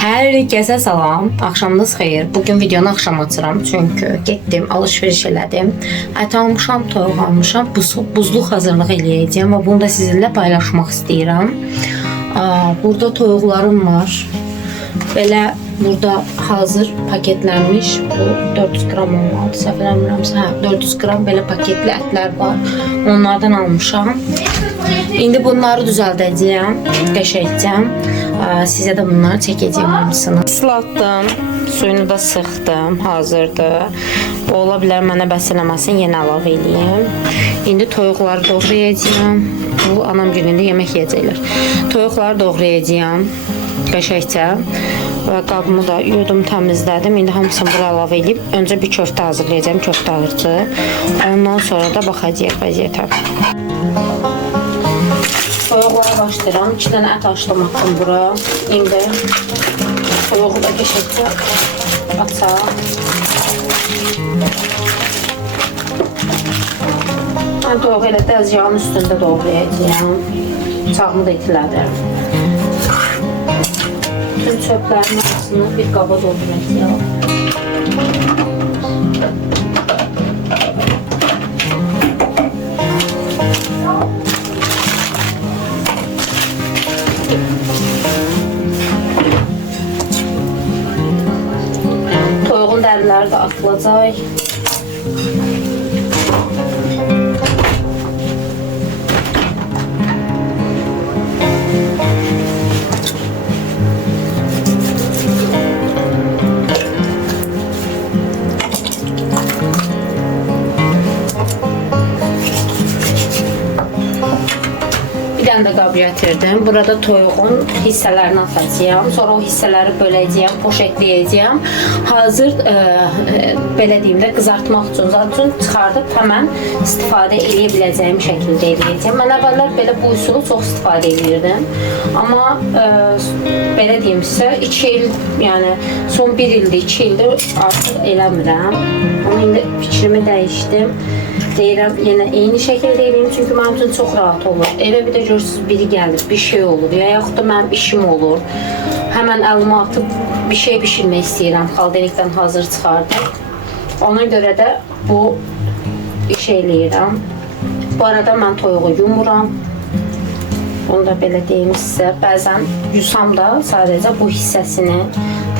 Hər kəsə salam. Axşamınız xeyir. Bugün videonu axşam açıram çünki getdim, alış-veriş elədim. Ət almışam, toyuq almışam. Buzluq hazırlıq eləyəcəm və bunu da sizinlə paylaşmaq istəyirəm. Burada toyuqlarım var. Belə burada hazır paketlənmiş bu 400 qram olmalı. Səhv eləmirəmsə, 400 qram belə paketli ətlər var. Onlardan almışam. İndi bunları düzəldəcəyəm, qəşəyəcəm. Sizə də bunları çəkəcəyim hamısını. Islatdım, suyunu da sıxdım, hazırdır. Bu ola bilər mənə bəs eləməsin, yenə əlavə eləyim. İndi toyuqları doğrayacağam. Bu anam günündə yemək yeyəcəklər. Toyuqları doğrayacağam, qəşəkcə. Və qabımı da yudum, təmizlədim. İndi hamısını bura əlavə edib, öncə bir köftə hazırlayacağım, köftə ağırcı. Ondan sonra da baxacağıq vəziyyətə. Toyuqlara başlayıram. 2 dənə ət açdım attım bura. İndi toyuğu da qəşəkcə açaq. Mən toyuğu elə dəzgahın üstündə doğrayacağım. Bıçağımı da itilədim. Bütün çöplərin arasını bir qaba dolduracağım. Toyuğun dəriləri də atılacaq. Bir dənə də qab gətirdim. Burada toyuğun hissələrini atacağım. Sonra o hissələri böləcəyəm, poşetləyəcəyəm. Hazır belə deyim də qızartmaq üçün çıxardıb həmən istifadə edə biləcəyim şəkildə eləyəcəm. Mən əvvəllər belə bu üsulu çox istifadə edirdim. Amma belə deyim sizə 2 il, yəni son 1 ildir, 2 ildir artıq eləmirəm. Amma indi fikrimi dəyişdim. Deyirəm, yenə eyni şəkildə eləyim, çünki mənim üçün çox rahat olur. Evə bir də görürsünüz, biri gəlir, bir şey olur, ya yaxud da mənim işim olur. Həmən əlimə atıb bir şey bişirmək istəyirəm, xaldelikdən hazır çıxardım. Ona görə də bu işi eləyirəm. Bu arada mən toyuğu yumuram. Bunu da belə deyim sizə. Bəzən yusam da sadəcə bu hissəsini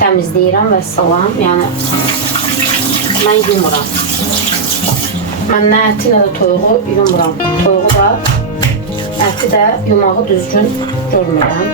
təmizləyirəm və salam. Yəni, mən yumuram. Mən nə əti, nə də toyuğu yumuram. Toyuğu da, əti də yumağı düzgün görmürəm.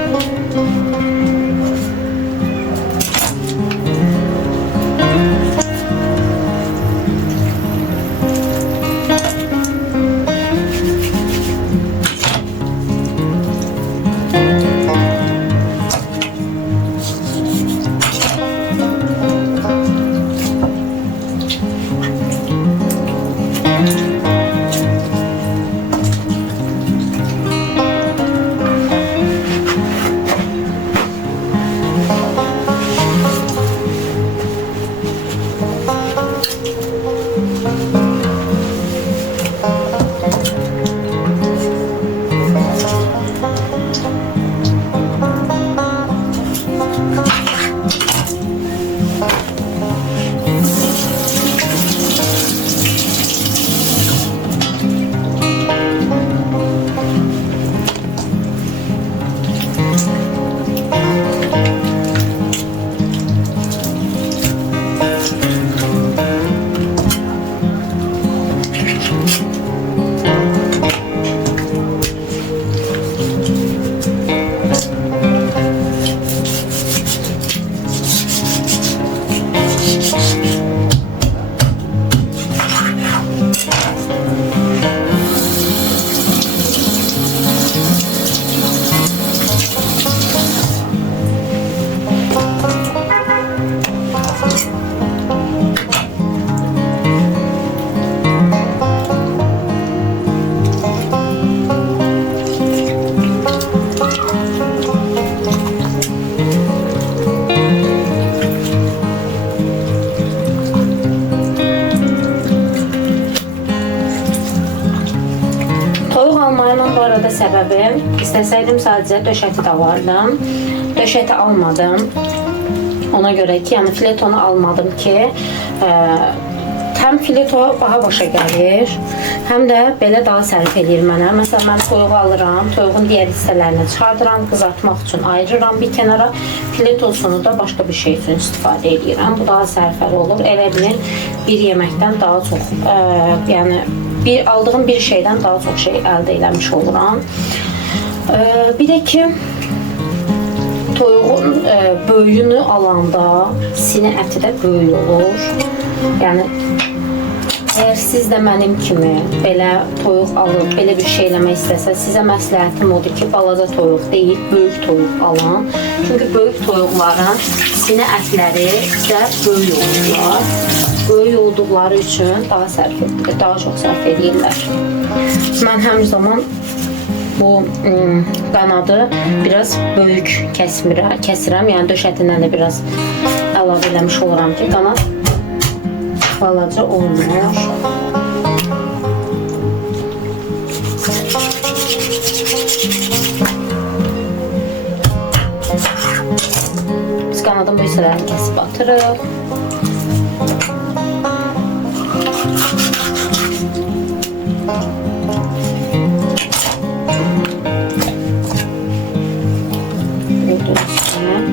da səbəbim, istəsəydim sadəcə döşəti də alardım. Döşəti almadım. Ona görə ki, yəni filetonu almadım ki, həm fileto baha başa gəlir, həm də belə daha sərf eləyir mənə. Məsələn, mən toyuğu alıram, toyuğun digər hissələrini çıxardıram, qızartmaq üçün ayırıram bir kənara, filetosunu da başqa bir şey üçün istifadə edirəm. Bu daha sərfəli olur. Elə bilin, bir yeməkdən daha çox, yəni aldığım bir şeydən daha çox şey əldə eləmiş oluram. Bir də ki, toyuğun böyüyünü alanda sinə əti də böyük olur. Yəni, əgər siz də mənim kimi belə toyuq alıb, belə bir şey eləmək istəsəz, sizə məsləhətim odur ki, balaca toyuq deyil, böyük toyuq alın. Çünki böyük toyuqların sinə ətləri də böyük olurlar. Böyük olduqları üçün daha çox sərf edirlər. Mən həmin zaman bu qanadı biraz böyük kəsirəm, yəni döşətindən də biraz əlavə eləmiş oluram ki, qanad balaca olmuyor. Biz kanadın bu hissələrini kəsib atırıq.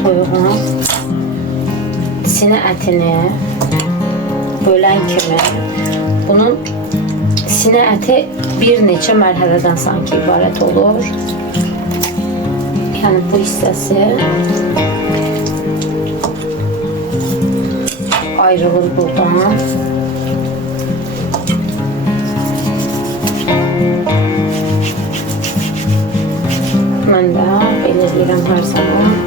Toyuğun sinə ətini bölən kimi bunun sinə əti bir neçə mərhələdən sanki ibarət olur. Yəni bu hissəsi ayrılır buradan. Mən də belə deyirəm hər zaman.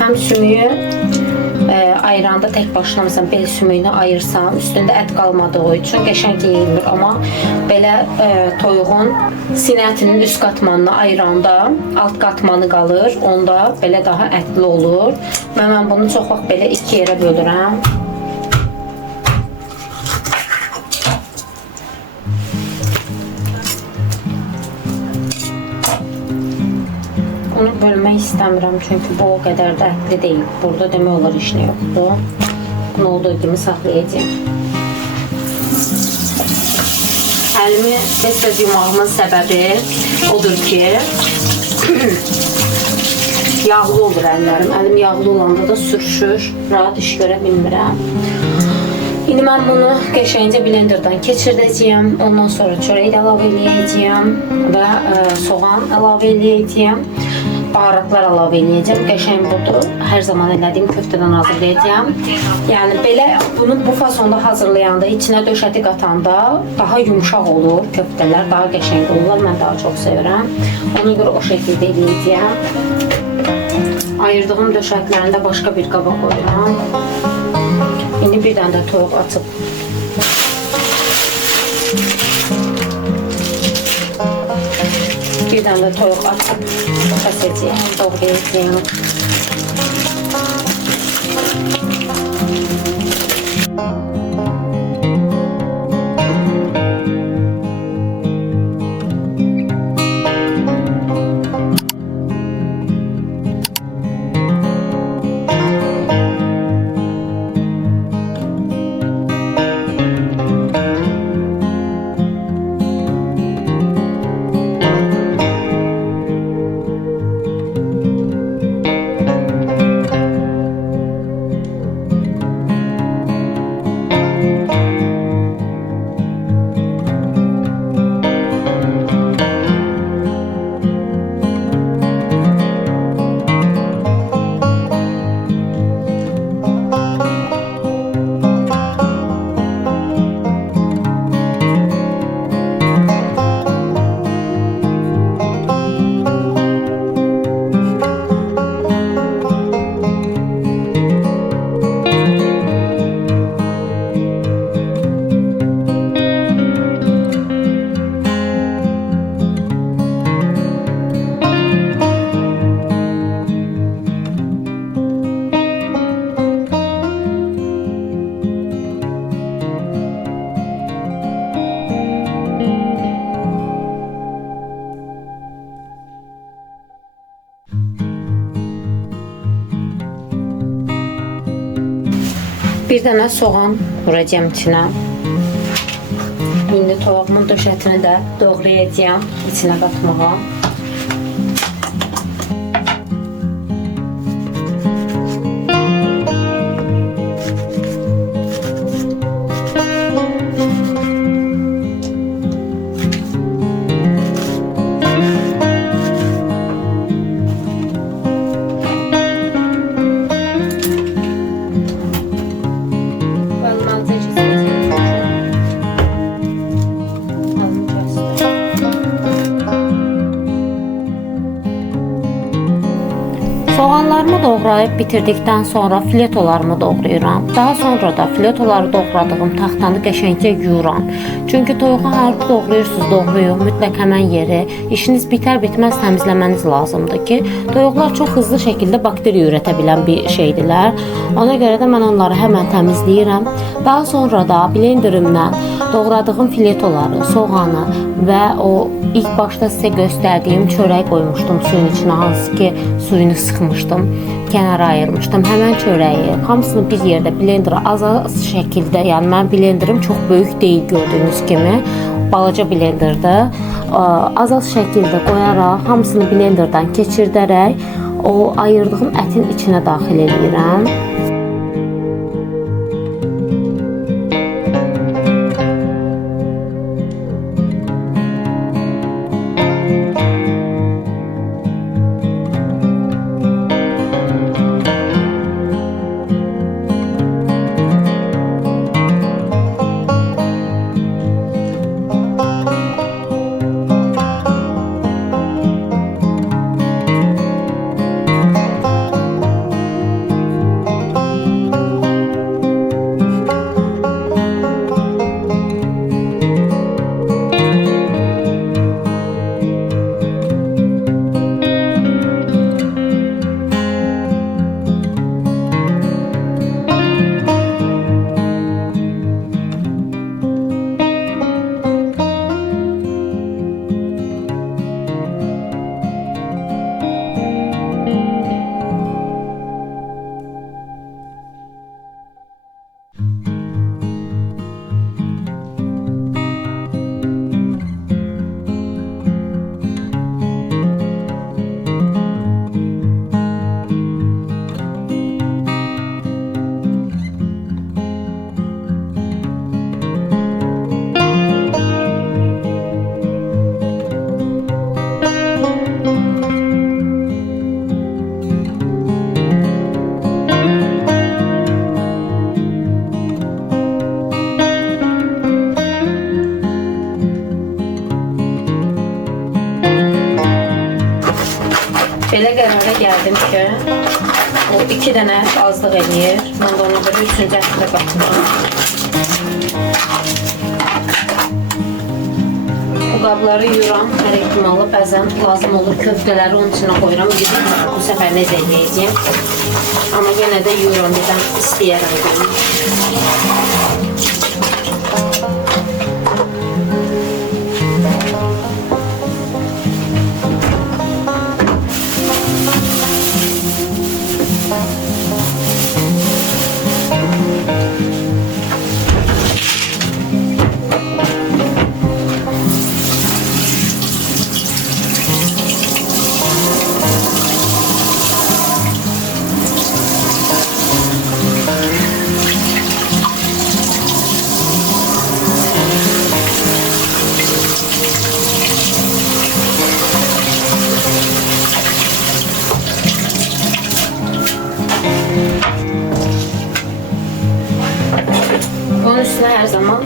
Həm sümüyü ayıranda tək başına, məsələn, bel sümüyünü ayırsam, üstündə ət qalmadığı üçün qəşəng yeyilmir. Amma belə toyuğun sinə ətinin üst qatmanını ayıranda alt qatmanı qalır, onda belə daha ətli olur. Mən bunu çox vaxt belə iki yerə bölürəm. Onu bölmək istəmirəm, çünki bu o qədər də ətli deyil. Burada demək olar iş nə yoxdur. Bunu olduğu kimi saxlayacağım. Əlimi tez-tez yumağımın səbəbi odur ki, yağlı olur əllərim. Əlim yağlı olanda da sürüşür, rahat iş görə bilmirəm. İndi mən bunu qəşəngcə blenderdan keçirdəcəyəm. Ondan sonra çörək də əlavə eləyəcəyəm və soğan əlavə eləyəcəyəm. Baharatlar əlavə eləyəcəm. Qəşəng budur. Hər zaman elədiyim köftədən hazırlayacağam. Yəni belə bunu bu fasonda hazırlayanda, içinə döşəti qatanda daha yumşaq olur köftələr, daha qəşəng olurlar. Mən daha çox sevirəm. Ona görə o şəkildə eləyəcəm. Ayırdığım döşəklərini də başqa bir qaba qoyuram. İndi bir dənə də toyuq açıb bir dənə də toyuq açıb kəsəcəyəm, doğrayacağım. Bir dənə soğan vuracağım içinə. İndi toyuğumun döşətini də doğrayacağım içinə qatmağa. Soğanlarımı doğrayıb bitirdikdən sonra filetolarımı doğrayıram. Daha sonra da filetoları doğradığım taxtanı qəşəngcə yuyuram. Çünki toyuğu harda doğrayırsınız, doğrayın. Mütləq həmən yeri işiniz bitər-bitməz təmizləməniz lazımdır ki, toyuqlar çox hızlı şəkildə bakteriya ürətə bilən bir şeydilər. Ona görə də mən onları həmən təmizləyirəm. Daha sonra da blenderimdən doğradığım filetoları, soğanı və o ilk başda sizə göstərdiyim çörək qoymuşdum suyun içinə, hansı ki suyunu sıxmışdım, kənara ayırmışdım. Həmən çörəyi hamısını bir yerdə blendera az şəkildə, yəni mənim blenderim çox böyük deyil gördüyünüz kimi, balaca blenderdir. Az şəkildə qoyaraq hamısını blenderdan keçirdərək o ayırdığım ətin içinə daxil edirəm. Belə qərara gəldim ki, o 2 dənə azlıq eləyir. Mən də ona görə 3-cü ətinə qatmışam. Bu qabları yuyuram, hər ehtimalı bəzən lazım olur köftələri onun içinə qoyuram. Bu səfər necə eləyəcəyim. Amma yenə də yuyuram, birdən istəyərəm qoyum. Onun üstünə hər zaman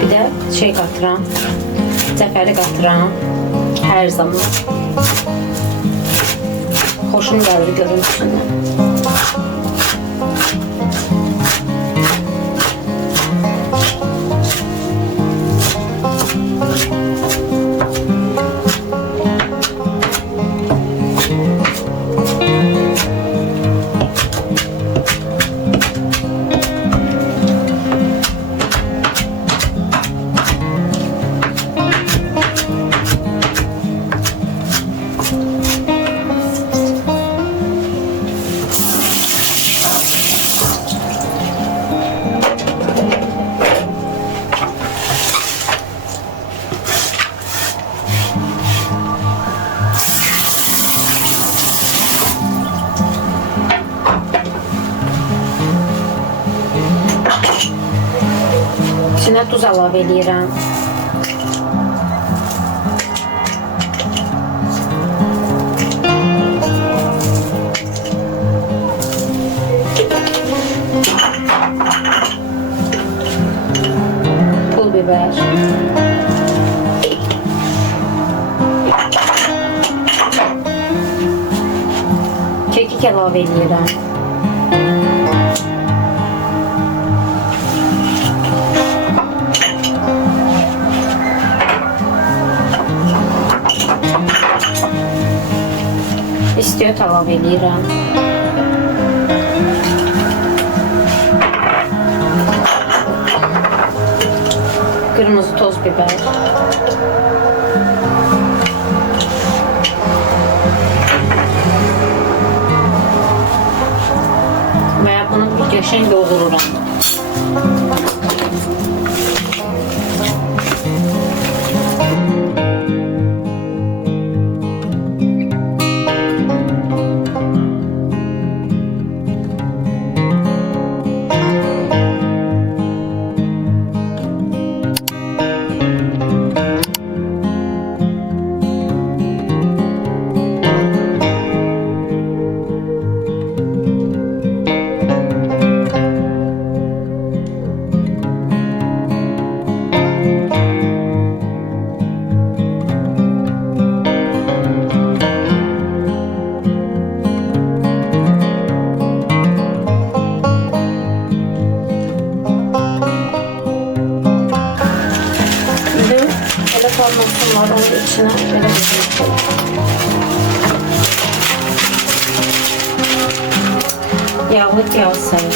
bir də şey qatıram, cəfəri qatıram, hər zaman. Xoşum gəlir görüntüsündən. duz əlavə edirəm. Pul biber. Kekik əlavə edirəm. İstiot əlavə edirəm. Qırmızı toz biber. Və bunu bir qəşəng yoğururam. Formasyon var, onun içine şöyle bir yağlı yağ sayı.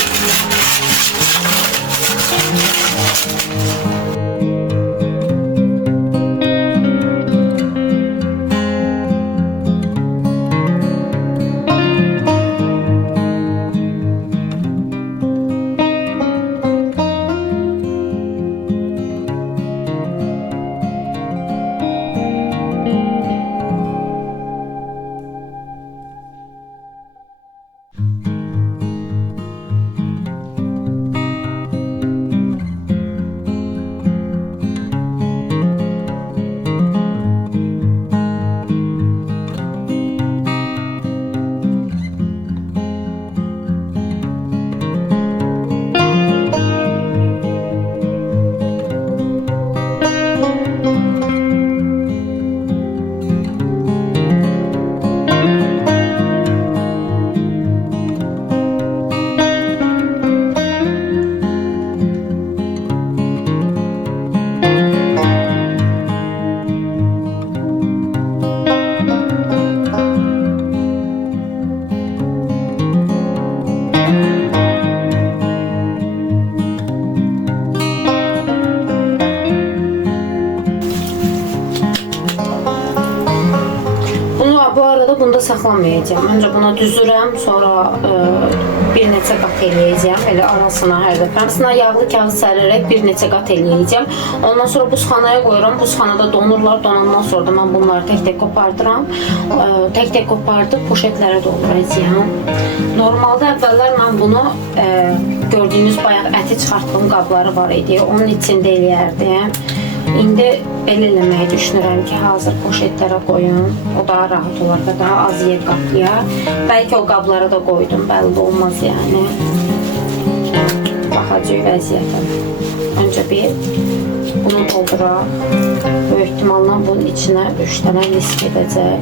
Bu arada bunu da saxlamayacağım. Öncə buna düzürəm, sonra bir neçə qat eləyəcəm. Elə arasına hər dəfə. Hamısına yağlı kağıt sərərək bir neçə qat eləyəcəm. Ondan sonra buzxanaya qoyuram. Buzxanada donurlar. Donandan sonra da mən bunları tək-tək qopardıram. Tək-tək qopardıb poşetlərə dolduracağam. Normalda əvvəllər mən bunu gördüyünüz bayaq əti çıxartdığım qabları var idi. Onun içində eləyərdim. İndi belə eləməyi düşünürəm ki, hazır poşetlərə qoyum. O daha rahat olar və daha az yer qaplayar. Bəlkə o qablara da qoydum, bəlli olmaz yəni. Baxacaq vəziyyətə. Öncə bir bunu dolduraq. Böyük ehtimalla bunun içinə 3 dənə risk edəcək.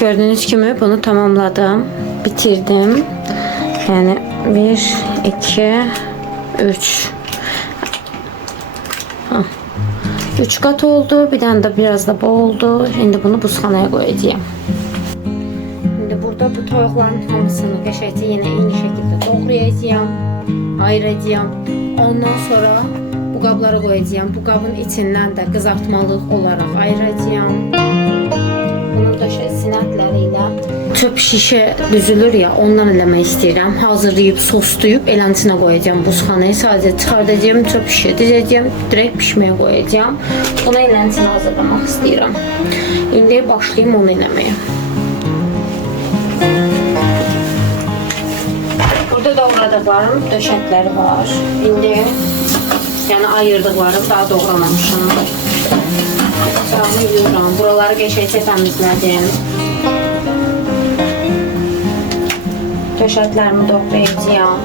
Gördüğünüz gibi bunu tamamladım. Bitirdim. Yani 1, 2, 3. 3 qat oldu. Bir dənə də biraz da bu oldu. İndi bunu buzxanaya qoyacağım. İndi burada bu toyuqların hamısını qəşəngcə yenə eyni şəkildə doğrayacağım, ayıracağım. Ondan sonra bu qablara qoyacağım. Bu qabın içindən də qızartmalıq olaraq ayıracağım. Bunu da sinətləri ilə çöp şişə düzülür ya, ondan eləmək istəyirəm. Hazırlayıb, soslayıb elənçinə qoyacağım buzxanaya. Sadəcə çıxardacağım, çöp şişə dizəcəm, direkt pişməyə qoyacağım. Buna elənçinə hazırlamaq istəyirəm. İndi başlayım onu eləməyə. Burada doğradıqlarım döşəkləri var. İndi yəni ayırdıqlarım daha doğramamışam. Bıçağımı yuyuram. Buraları qəşəngcə təmizlədim. Döşəklərimi doğrayacağım.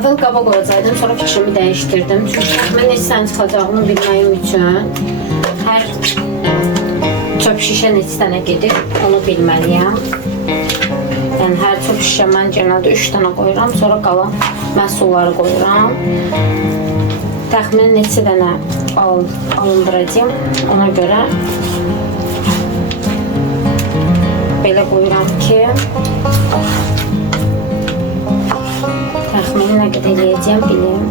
Əvvəl qaba qoyacaqdım, sonra fikrimi dəyişdirdim. Çünki mən neçədən çıxacağını bilməyim üçün hər çöp şişə neçə dənə gedir, onu bilməliyəm. Yəni hər çöp şişə mən genəldə 3 dənə qoyuram, sonra qalan məhsulları qoyuram. Təxminən neçə dənə alındıracağım, ona görə belə qoyuram ki, təxmini nə qədər eləyəcəm bilim.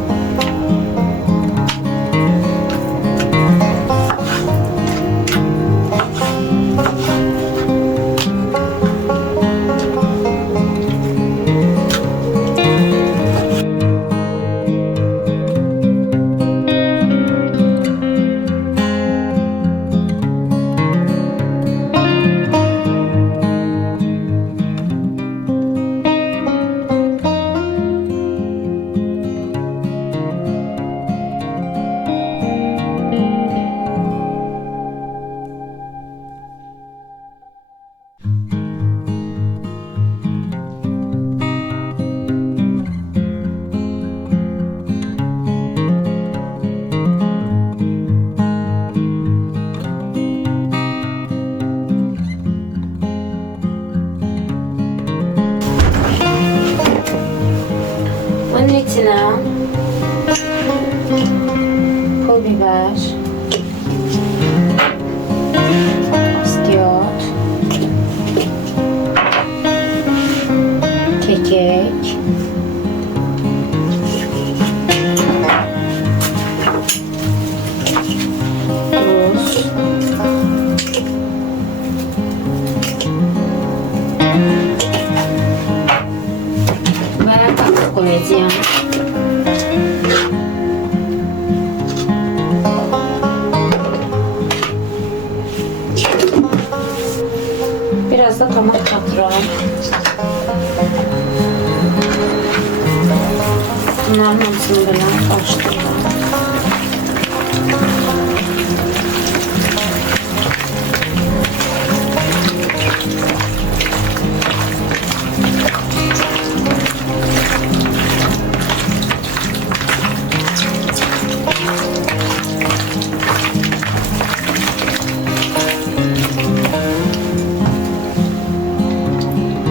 Bunun içine pul biber, istiyot, kekik, tuz, ve kakao koyacağım. Biraz da tomat katıram. Bunların hamısını belə qarışdırıram.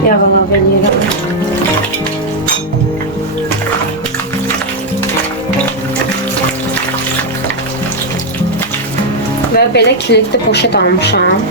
Yağ əlavə edirəm. Və belə kilitli poşet almışam.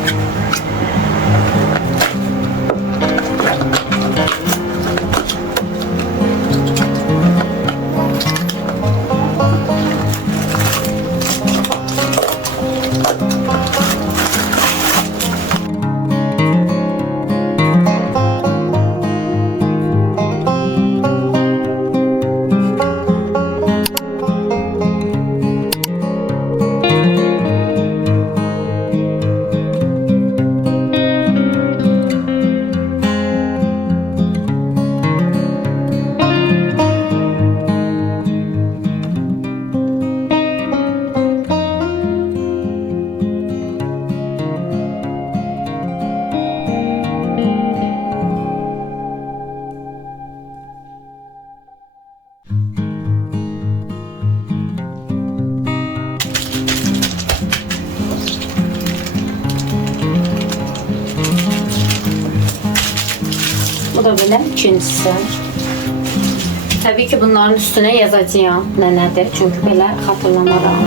da belə ikincisi. Təbii ki, bunların üstünə yazacağam nənədir, çünki belə xatırlamaram.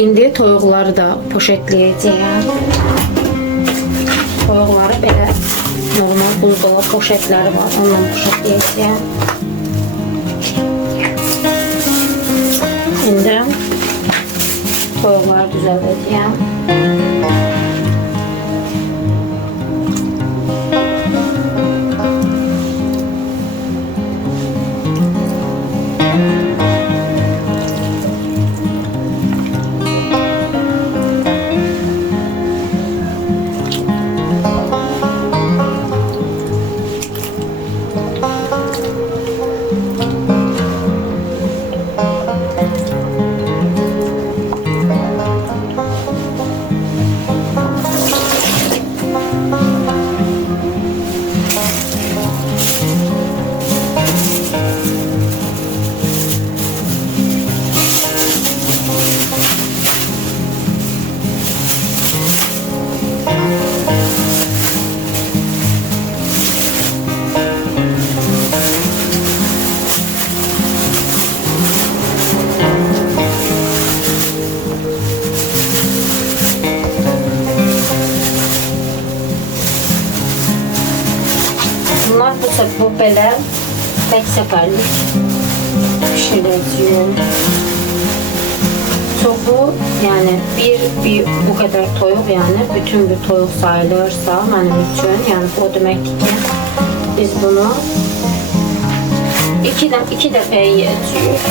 İndi toyuqları da poşetləyəcəyəm. Toyuqları belə normal buzdolab poşetləri var, onunla poşetləyəcəyəm. İndi toyuqları düzəldəcəyəm. Bu belə tək səfərlik pişirəcəyim. Çoxu, yəni bir bu qədər toyuq, yəni bütün bir toyuq sayılırsa mənim üçün, yəni bu deməkdir ki, biz bunu iki dəfə yeyəcəyik.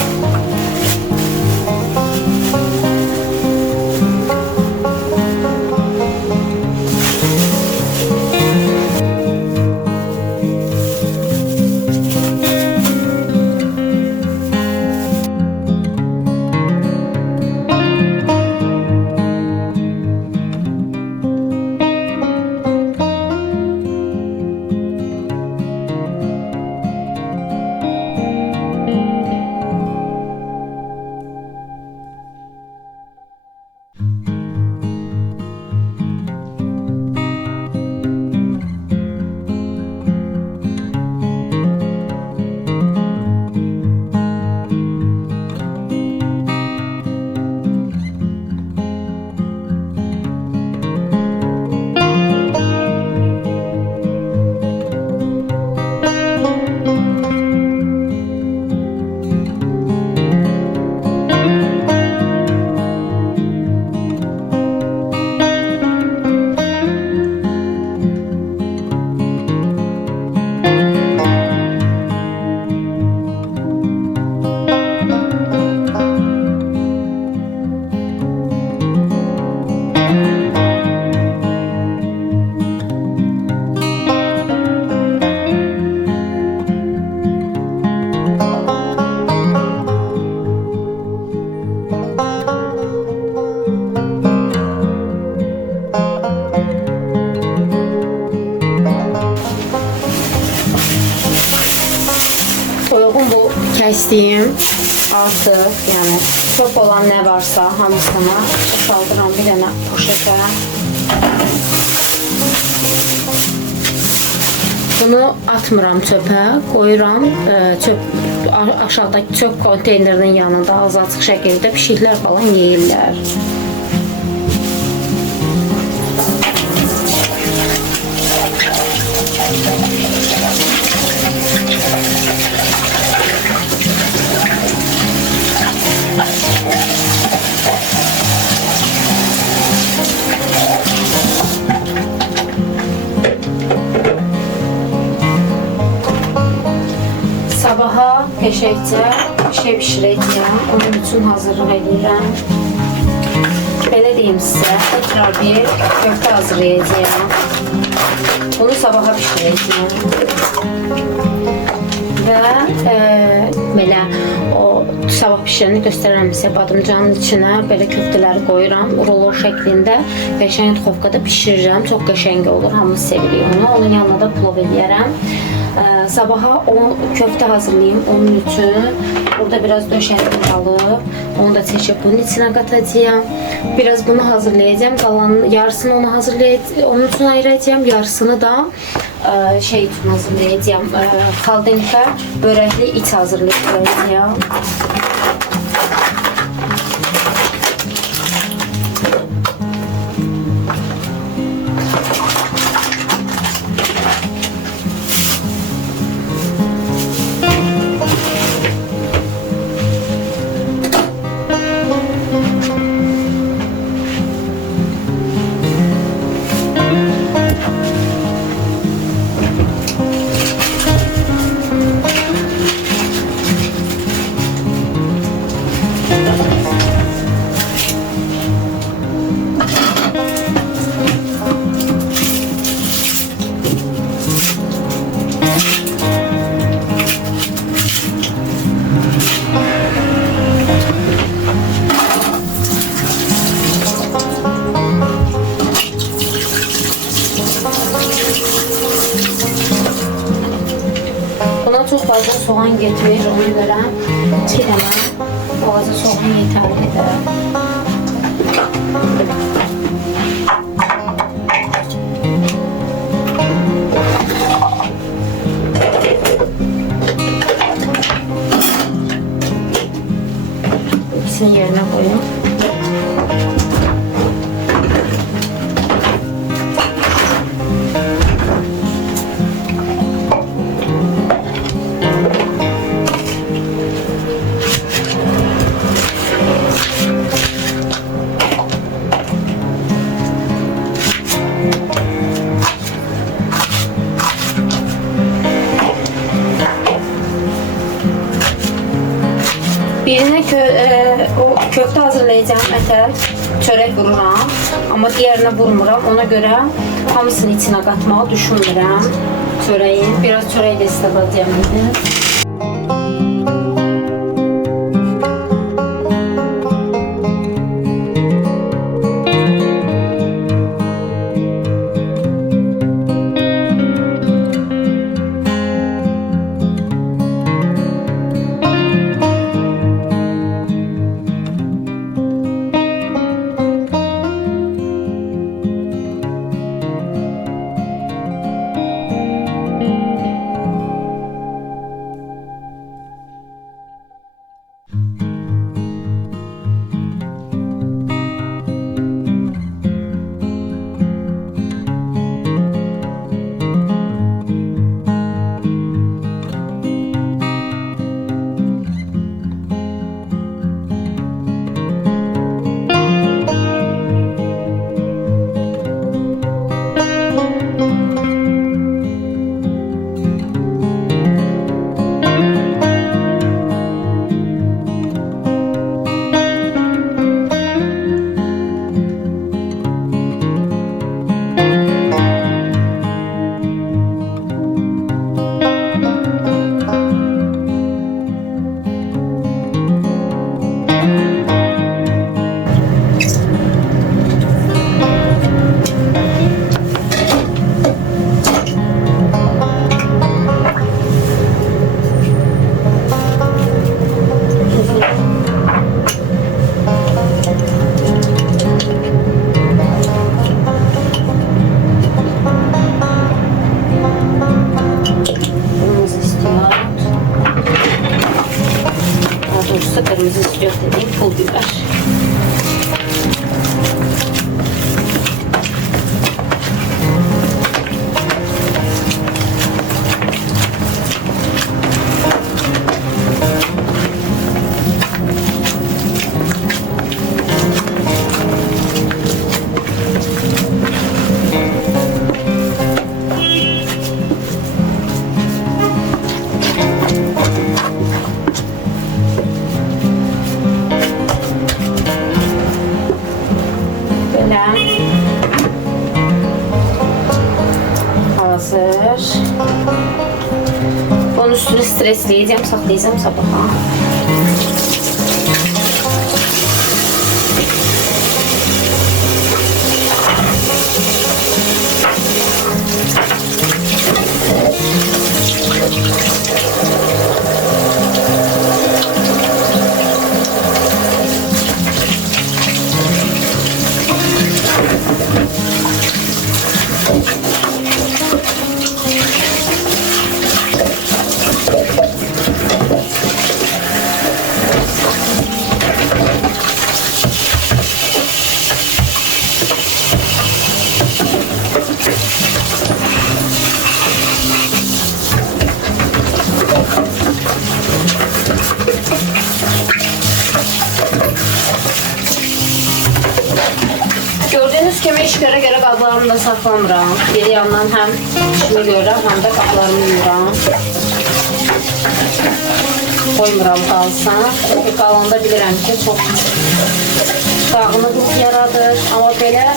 Kəsdiyim artıq, yəni çöp olan nə varsa hamısını boşaldıram bir dənə poşetə. Bunu atmıram çöpə, qoyuram aşağıdakı çöp konteynerinin yanında az-açıq şəkildə pişiklər falan yeyirlər. Sabaha qəşəngcə şey bişirəcəyəm, onun üçün hazırlıq edirəm. Belə deyim sizə, təkrar bir köftə hazırlayacağım. Bunu sabaha bişirəcəyəm. Və belə o sabah bişirəni göstərərəm sizə, badımcanın içinə belə köftələri qoyuram, rulo şəklində qəşəng duxovkada bişirirəm. Çox qəşəng olur, hamı sevirik onu. Onun yanına da plov eləyərəm. Sabaha o köfte hazırlayayım onun için. Burada biraz döşədim qalıb. Onu da çəkib bunun içine katacağım. Biraz bunu hazırlayacağım. Kalanın yarısını onu hazırlayacağım. Onun için ayıracağım. Yarısını da şey için hazırlayacağım. Kaldinka börekli iç hazırlayacağım. Buna çok fazla soğan getirir, ona göre bir dənə fazla soğan yeterlidir. İkisini yerine koyun. Birine o köfte hazırlayacağım mesela çörek vururam ama diğerine vurmuram, ona göre hamısını içine katmağı düşünmürəm çöreği. Biraz çöreği de istedeceğim. Kırmızı istiyor dediğim pul biber. Hazır. Bunun üstünü stresleyeceğim, saklayacağım sabaha. Gördüyünüz kimi iş görə qablarımı da saxlamıram. Bir yandan həm işimi görürəm, həm də qablarımı yuyuram. Qoymuram qalsın. Çünki qalanda bilirəm ki, çox dağınıqlıq yaradır. Amma belə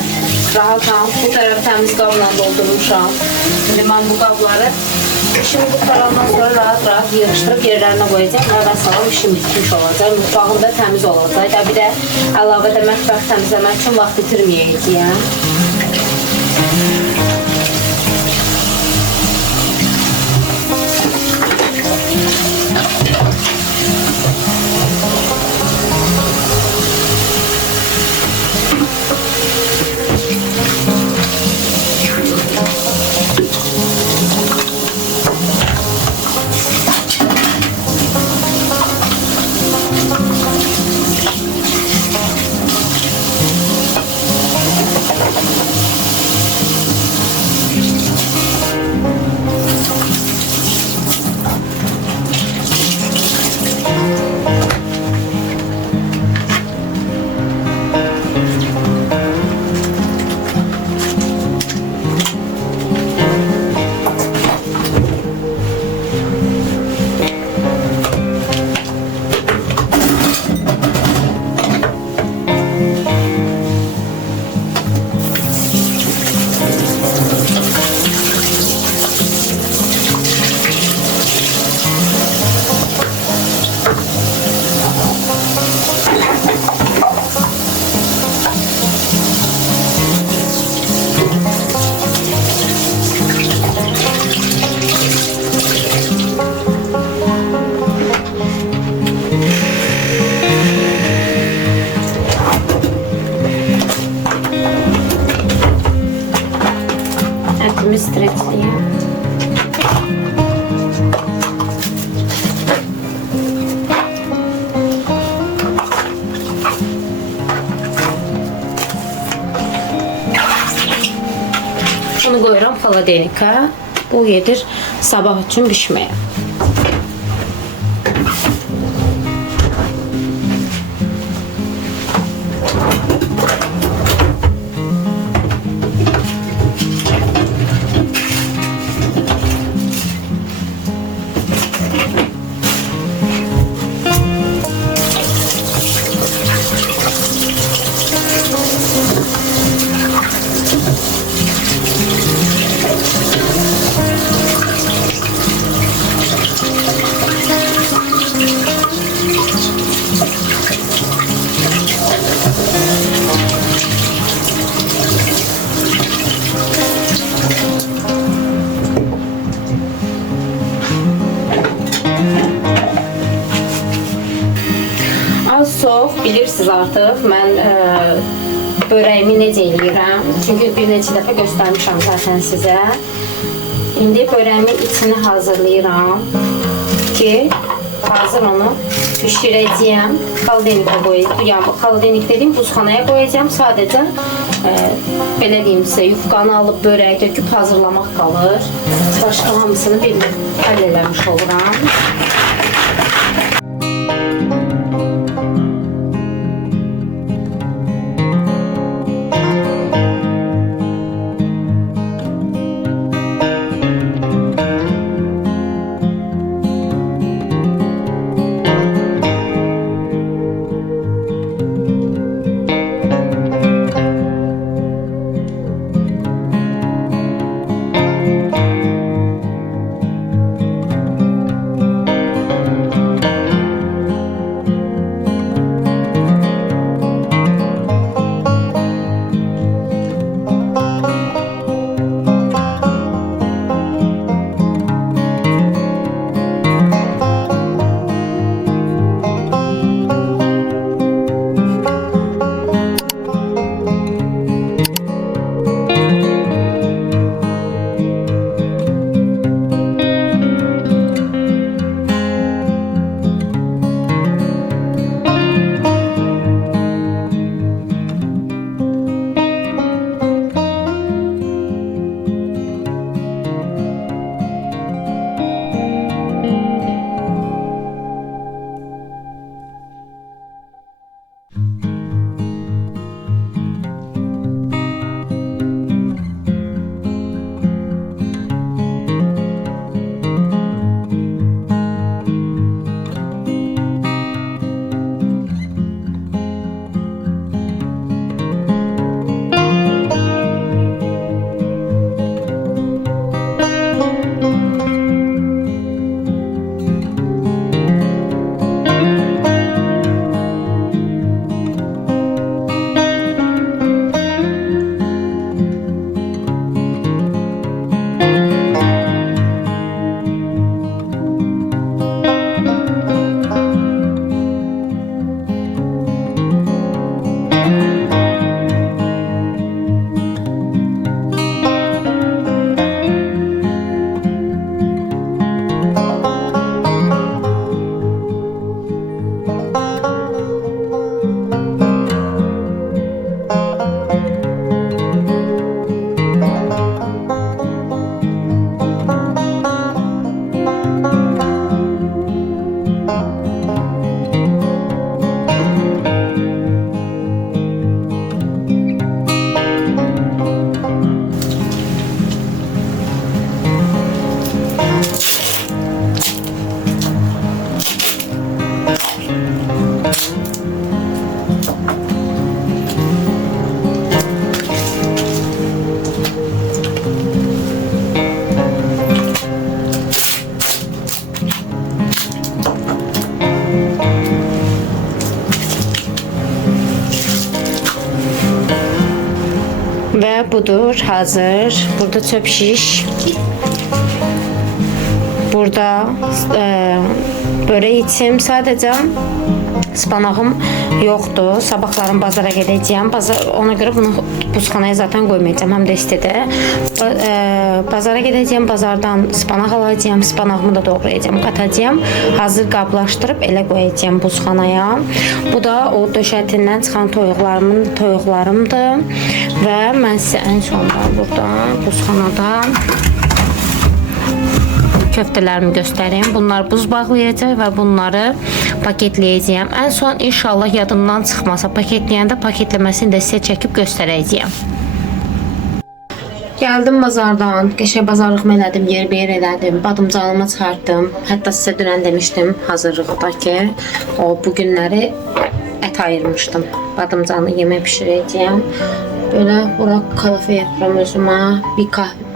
rahatam. Bu tərəf təmiz qabla doldurmuşam. İndi mən bu qabları işimi qutarandan sonra rahat-rahat yığışdırıb yerlərinə qoyacağım. Və salam işim bitmiş olacaq. Mutfağım da təmiz olacaq. Bir də əlavədə mətbəx təmizləmək üçün vaxt bitirməyəcəyəm. Ətimi streçliyəm. Bunu qoyuram xaladenika. Bu gedir sabah üçün bişməyə. Çox bilirsiniz artıq mən börəyimi necə eləyirəm. Çünki bir neçə dəfə göstərmişəm zaten sizə. İndi börəyimin içini hazırlayıram ki, hazır onu bişirəcəyəm. Xaladenika qoyacağım. Yəni xaladenik dediyim buzxanaya qoyacağım. Sadəcə belə deyim sizə, yufqanı alıb börəyi töküb hazırlamaq qalır. Başqa hamısını bir həll eləmiş oluram. Və budur, hazır. Burada çöp şiş. Burada börək içim. Sadəcə spanağım yoxdur. Sabahlarım bazara gedəcəyəm. Ona görə bunu buzxanaya zaten qoymayacağım. Həm də istidə. Bazara gedəcəyəm. Bazardan spanaq alacağım. Spanağımı da doğrayacağım, qatacağım. Hazır qablaşdırıb elə qoyacağım buzxanaya. Bu da o döşətindən çıxan toyuqlarımdır. Və mən sizə ən sonda burada buzxanada köftələrimi göstəreyim. Bunlar buz bağlayacaq və bunları paketləyəcəyəm. Ən son inşallah yadımdan çıxmasa paketləyəndə paketləməsini də sizə çəkib göstərəcəyəm. Gəldim bazardan, qəşəng bazarlığımı elədim, yer elədim, badımcanımı çıxartdım. Hətta sizə dünən demişdim hazırlıqdakı o bu günləri ət ayırmışdım. Badımcanı yemək bişirəcəyəm. Belə bura kahve yapıram özümə,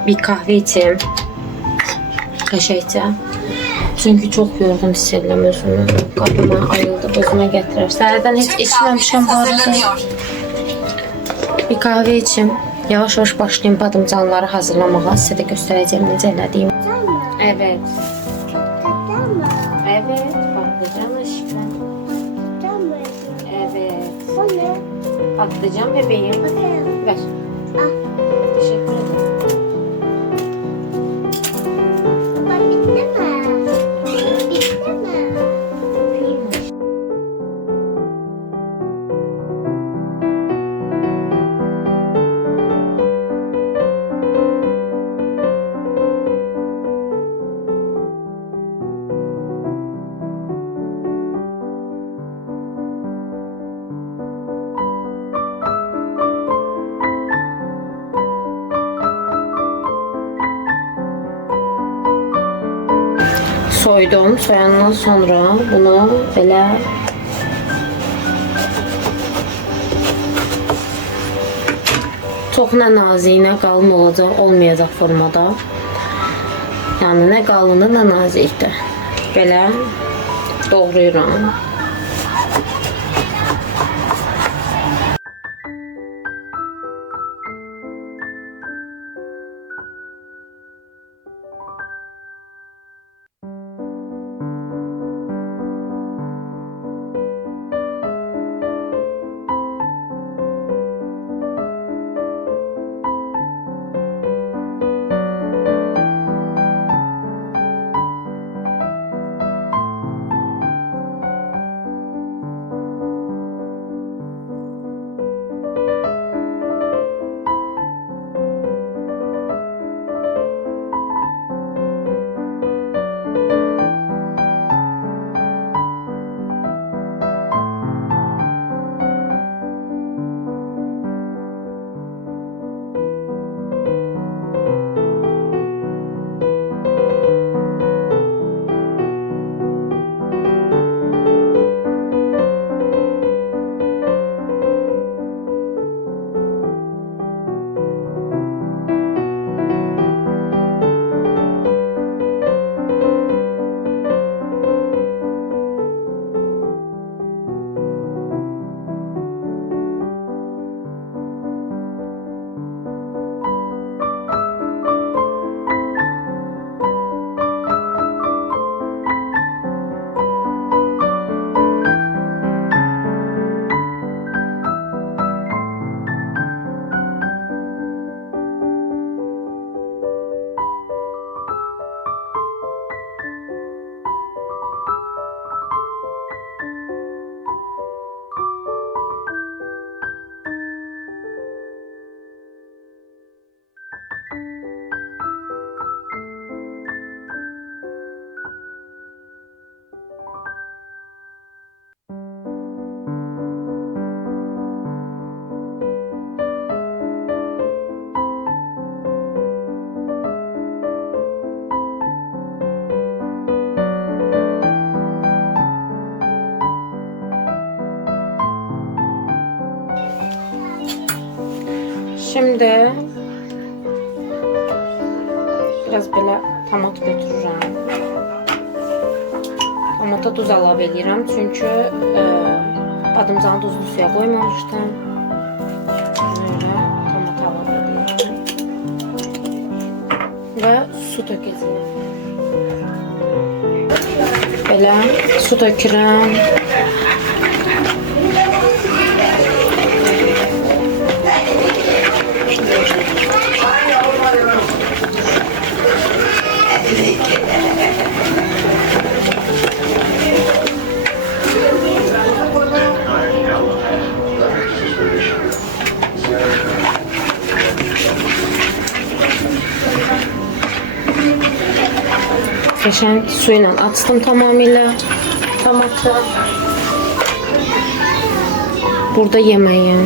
bir kahve içim. Qəşəngcə. Çünki çox yorğun hiss edirəm özümü. Qapıma ayıldı, özümə gətirir. Səhərdən heç içməmişəm bu arada. Bir kahve içim. Yavaş-yavaş başlayayım badımcanları hazırlamağa. Sizə də göstərəcəyim necə elədiyim. Evet. Evet, patlıcan aşkım. Evet. Patlıcan bebeğim. Ver. Teşekkür ederim. Soydum. Soyandan sonra bunu belə çox nə nazik, nə qalın olacaq, olmayacaq formada. Yəni nə qalını, nə nazikdir. Belə doğrayıram. Şimdi biraz böyle tomat götürürəm. Tomata duz əlavə edirəm çünki badımcanı duzlu suya qoymamışdım. Böyle tomat əlavə tökəcəyəm. Belə su tökürəm. Qəşəng su ilə açdım tamamilə tomatı. Burada yeməyim.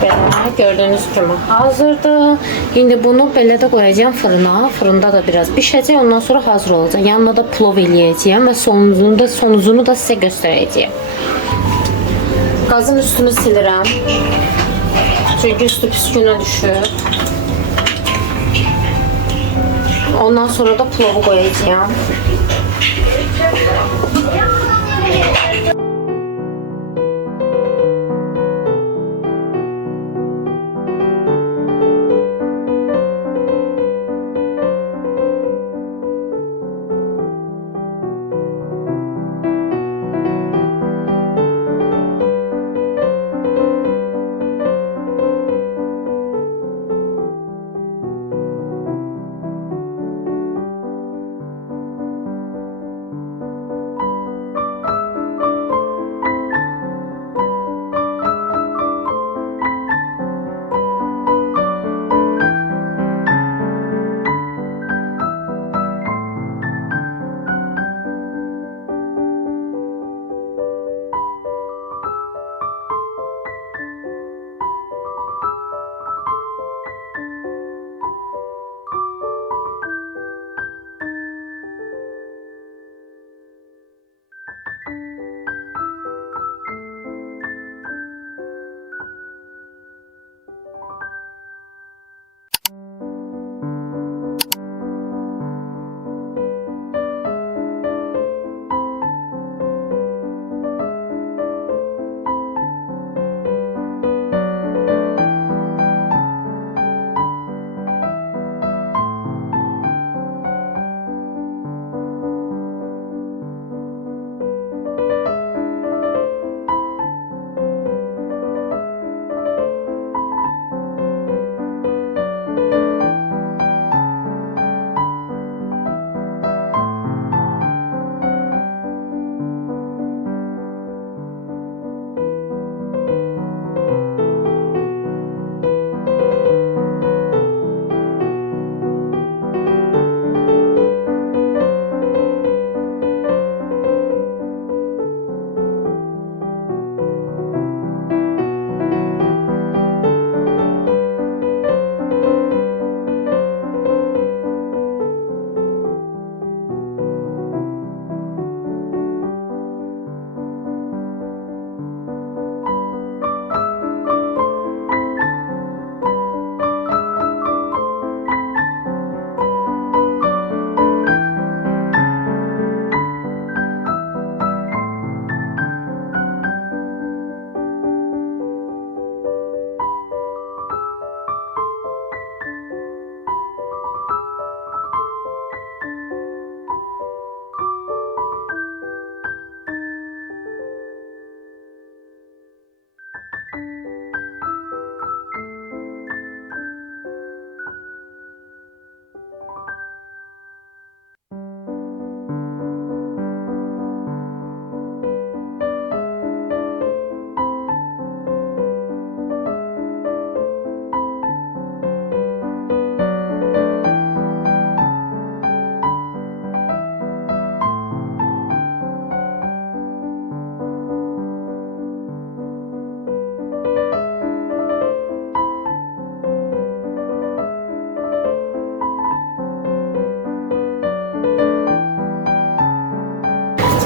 Belə gördüyünüz kimi hazırdır. İndi bunu belə də qoyacağam fırına. Fırında da biraz bişəcək. Ondan sonra hazır olacaq. Yanına da plov eləyəcəyəm və sonuzunu da sizə göstərəcəyəm. Qazın üstünü silirəm. Çünki üstü püskünə düşür. Ondan sonra da plovu qoyacağım.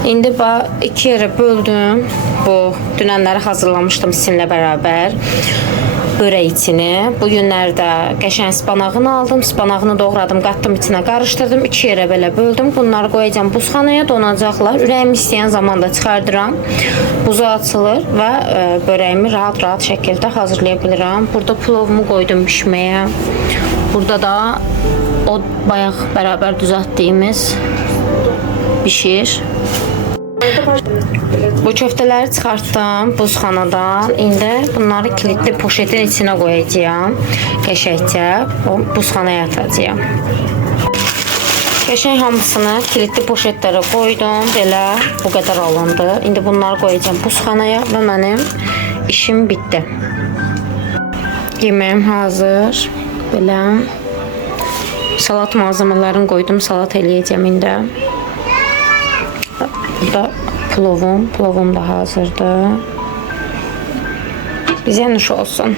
İndi iki yerə böldüm. Bu dünənləri hazırlamışdım sizinlə bərabər. Börək içini. Bu günlərdə qəşəng spanağını aldım. Spanağını doğradım, qatdım içinə, qarışdırdım. İki yerə belə böldüm. Bunları qoyacağım buzxanaya, donacaqlar. Ürəyim istəyən zaman da çıxardıram. Buzu açılır və börəyimi rahat-rahat şəkildə hazırlaya bilirəm. Burada plovumu qoydum bişməyə. Burada da o bayaq bərabər düzəltdiyimiz bişir. Bu köftələri çıxartdım buzxanadan. İndi bunları kilitli poşetin içinə qoyacağam. Qəşəngcə buzxanaya atacağam. Qəşəng hamısını kilitli poşetlərə qoydum. Belə bu qədər alındı. İndi bunları qoyacağım buzxanaya və mənim işim bitdi. Yeməyim hazır. Belə salat malzemələrini qoydum. Salat eləyəcəm indi. Burada plovum da hazırdır. Bizə nuş olsun.